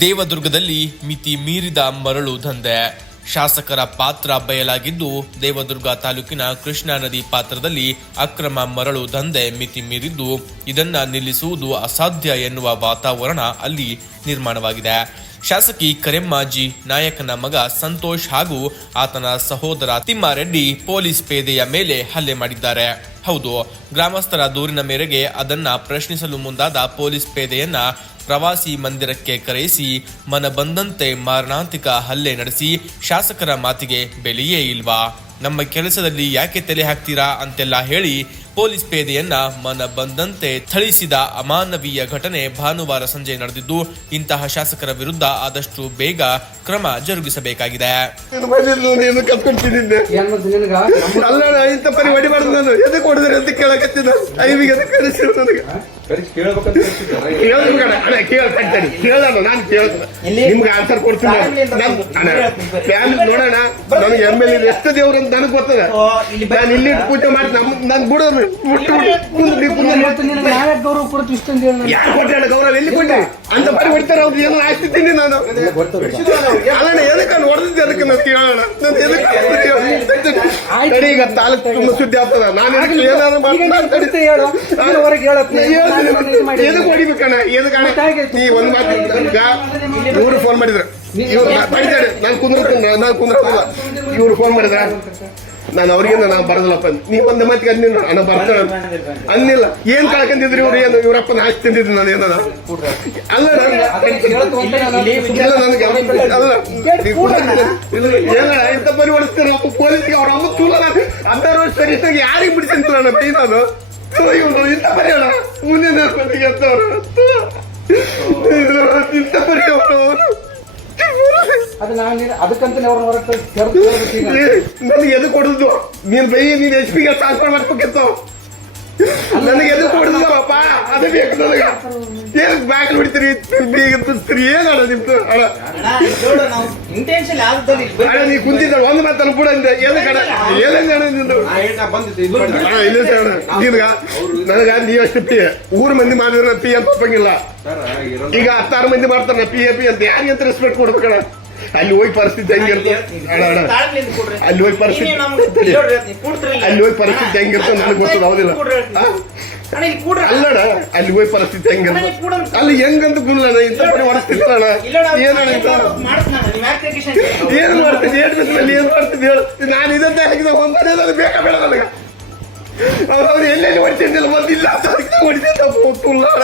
ದೇವದುರ್ಗದಲ್ಲಿ ಮಿತಿ ಮೀರಿದ ಮರಳು ದಂಧೆ. ಶಾಸಕರ ಪಾತ್ರ ಬಯಲಾಗಿದ್ದು, ದೇವದುರ್ಗ ತಾಲೂಕಿನ ಕೃಷ್ಣಾ ನದಿ ಪಾತ್ರದಲ್ಲಿ ಅಕ್ರಮ ಮರಳು ದಂಧೆ ಮಿತಿ ಮೀರಿದ್ದು, ಇದನ್ನ ನಿಲ್ಲಿಸುವುದು ಅಸಾಧ್ಯ ಎನ್ನುವ ವಾತಾವರಣ ಅಲ್ಲಿ ನಿರ್ಮಾಣವಾಗಿದೆ. ಶಾಸಕಿ ಕರೆಮ್ಮಾಜಿ ನಾಯಕನ ಮಗ ಸಂತೋಷ್ ಹಾಗೂ ಆತನ ಸಹೋದರ ತಿಮ್ಮಾರೆಡ್ಡಿ ಪೊಲೀಸ್ ಪೇದೆಯ ಮೇಲೆ ಹಲ್ಲೆ ಮಾಡಿದ್ದಾರೆ. ಹೌದು, ಗ್ರಾಮಸ್ಥರ ದೂರಿನ ಮೇರೆಗೆ ಅದನ್ನ ಪ್ರಶ್ನಿಸಲು ಮುಂದಾದ ಪೊಲೀಸ್ ಪೇದೆಯನ್ನ ಪ್ರವಾಸಿ ಮಂದಿರಕ್ಕೆ ಕರೆಯಿಸಿ ಮನ ಬಂದಂತೆ ಮಾರಣಾಂತಿಕ ಹಲ್ಲೆ ನಡೆಸಿ ಶಾಸಕರ ಮಾತಿಗೆ ಬೆಲೆಯೇ ಇಲ್ವಾ? ನಮ್ಮ ಕೆಲಸದಲ್ಲಿ ಯಾಕೆ ತಲೆ ಹಾಕ್ತೀರಾ ಅಂತೆಲ್ಲ ಹೇಳಿ ಪೊಲೀಸ್ ಪೇದೆಯನ್ನ ಮನ ಬಂದಂತೆ ಥಳಿಸಿದ ಅಮಾನವೀಯ ಘಟನೆ ಭಾನುವಾರ ಸಂಜೆ ನಡೆದಿದ್ದು, ಇಂತಹ ಶಾಸಕರ ವಿರುದ್ಧ ಆದಷ್ಟು ಬೇಗ ಕ್ರಮ ಜರುಗಿಸಬೇಕಾಗಿದೆ. ಅಂತ ನಾನು ಕೇಳ್ತೇನೆ ನಿಮ್ಗೆ ಆನ್ಸರ್ ಕೊಡ್ತೀನಿ ಫ್ಯಾನ್ ನೋಡೋಣ. ನನಗೆ ಎಂ ಎಲ್ ಎಷ್ಟು ದೇವ್ರ ಅಂತ ನನಗೆ ಗೊತ್ತದ. ನಾನು ಇಲ್ಲಿ ಪೂಜೆ ಮಾಡಿ ನಮ್ ನನ್ ಬಿಡೋದು ಗೌರವ ಕೊಡ್ತು ಇಷ್ಟೊಂದು ಹೇಳಿ ನಾನು. ಯಾರು ಕೊಟ್ಟೆ ಗೌರವ ಎಲ್ಲಿ ಕೊಟ್ಟೆ ಅಂತ ಬಾರಿ ಹೊಡಿತಾರೆ ಅವ್ರು ಏನೋ ಆಗ್ತಿದ್ದೀನಿ ನಾನು. ಅಲ್ಲಣ್ಣ ಎದಕ್ಕೆ ನಾನು ಹೊಡೆದಿದ್ದೆ ಅದಕ್ಕೆ ನಾನು ಕೇಳೋಣ? ನಾನು ಎದಕ್ಕೆ ತಡಿ ಈಗ ತಾಲೂಕು ತುಂಬ ಸುದ್ದಿ ಆಗ್ತದ. ನಾನು ಏನಾದ್ರು ಮಾಡ್ತೀನಿ ಹೇಳು. ಎದಕ್ಕೆ ಹೊಡಿಬೇಕಣ್ಣ? ಎದಕ್ಕೆ ಒಂದ್ ಮಾತು ಇವ್ರು ಫೋನ್ ಮಾಡಿದ್ರು. ಮಾಡಿದ್ದಾರೆ ನಾನು ಕುಂದ್ರ ನಾನು ಇವ್ರು ಫೋನ್ ಮಾಡಿದ ನಾನು ಅವ್ರಿಗಿಂದ ನಾನು ಬರದಲ್ಲಪ್ಪ. ನೀವು ಒಂದು ಮಾತಿಗೆ ಅಂದಿಲ್ಲ ನಾನು ಬರ್ತಾನೆ ಅನ್ನಿಲ್ಲ. ಏನ್ ಇವ್ರು? ಏನು? ಇವ್ರಪ್ಪನ ಹಾಕಿ ತಿಂದಿದ್ರು ನಾನು ಏನದ? ಅಲ್ಲ ನನಗೆ ಅಲ್ಲ ಏನ ಅಪ್ಪ ಪೊಲೀಸ್ಗೆ ಅವ್ರ ಅಮ್ಮ ಚೂಲ ವರ್ಷ ಸರಿಯಾಗ ಯಾರಿಗೆ ನಾನು ಬೈ ನಾನು? ಇವ್ರು ಇಂಥ ಪರಿ ಅಲ್ಲ ಮುಂದಿನ ಎಂತವ್ರು ಎತ್ತವ್ರು ಇಂಥ ಪರಿ ಅವರು. ಅದು ನಾನು ಅವ್ರನ್ನ ಹೊರಗೆ ತೆರೆದು. ನನಗೆ ಎದು ಕೊಡುದು. ನೀನ್ ಬೈ ನೀನ್ ಎಚ್ ಪಿಗೆ ಟ್ರಾನ್ಸ್ಫರ್ ಮಾಡ್ಬೇಕಿತ್ತು. ನನಗೆ ಎದು ಕೊಡುದು ಅಪ್ಪ ಅದು ಬೇಕು ನನಗೆ. ಏನ್ ಬ್ಯಾಗ್ ಬಿಡ್ತೀರಿ ಬೀಗ ತುಸ್ತೀರಿ ಏನಣ್ಣ ನಿಮ್ದು? ಅಣ್ಣ. ಇಂಟೆನ್ಷನ್ ಅಣ್ಣ ನೀ ಒಂದು ಕೂಡ ಅಂದೆ. ಏನು ಕಣ? ಏನಂದ ಅಣ್ಣ ನಿಂದು. ಅಣ್ಣ ಇಲ್ಲ ಸರ್ ನಿನ್ಗ ನನಗ ನೀವಷ್ಟು ಪಿ ಊರ್ ಮಂದಿ ಮಾಡಿದ್ರೆ ಪಿ ಅಂತ ಒಪ್ಪಂಗಿಲ್ಲ. ಈಗ ಹತ್ತಾರು ಮಂದಿ ಮಾಡ್ತಾರ ಪಿ ಎ ಪಿ ಅಂತ. ಯಾರಿಗೆ ಅಂತ ರೆಸ್ಪೆಕ್ಟ್ ಕೊಡ್ಬೇಕಣ್ಣ? ಅಲ್ಲಿ ಹೋಗಿ ಪರಿಸ್ಥಿತಿ ಹೆಂಗಿರ್ತದೆ ಅಲ್ಲಿ ಹೋಗಿ ಪರಿಸ್ಥಿತಿ ಅಲ್ಲಿ ಹೋಗಿ ಪರಿಸ್ಥಿತಿ ಹೆಂಗಿರ್ತದೆ ನನಗೆ ಗೊತ್ತದ ಹೌದಿಲ್ಲ? ಅಲ್ಲಣ್ಣ ಅಲ್ಲಿ ಹೋಗಿ ಪರಿಸ್ಥಿತಿ ಹೆಂಗಿರ್ತದೆ ಅಲ್ಲಿ ಹೆಂಗಂತ ಗುಲ್ಲಣ್ಣ ಇಂತ ಪರಿ ಹೊಡಿಸ್ತಿರ್ತಾಣ ಏನಣ್ಣ ಏನ್ ಮಾಡ್ತಿದ್ದೆ? ಏನ್ ಮಾಡ್ತಿದ್ದೆ? ಹೇಳು. ನಾನು ಇದಂತ ಹಾಕಿದ ಒಂದೇ ನನಗೆ ಬೇಕಾ ಬೇಡ ನನಗೆ. ಅವ್ರು ಎಲ್ಲೆಲ್ಲಿ ಹೊಡಿತಿದ್ದಿಲ್ಲ ಬಂದಿಲ್ಲ ಹೊಡಿತಿದ್ದ. ಹೊಡಿತಿದ್ದ ತುಳ್ಳಾಡ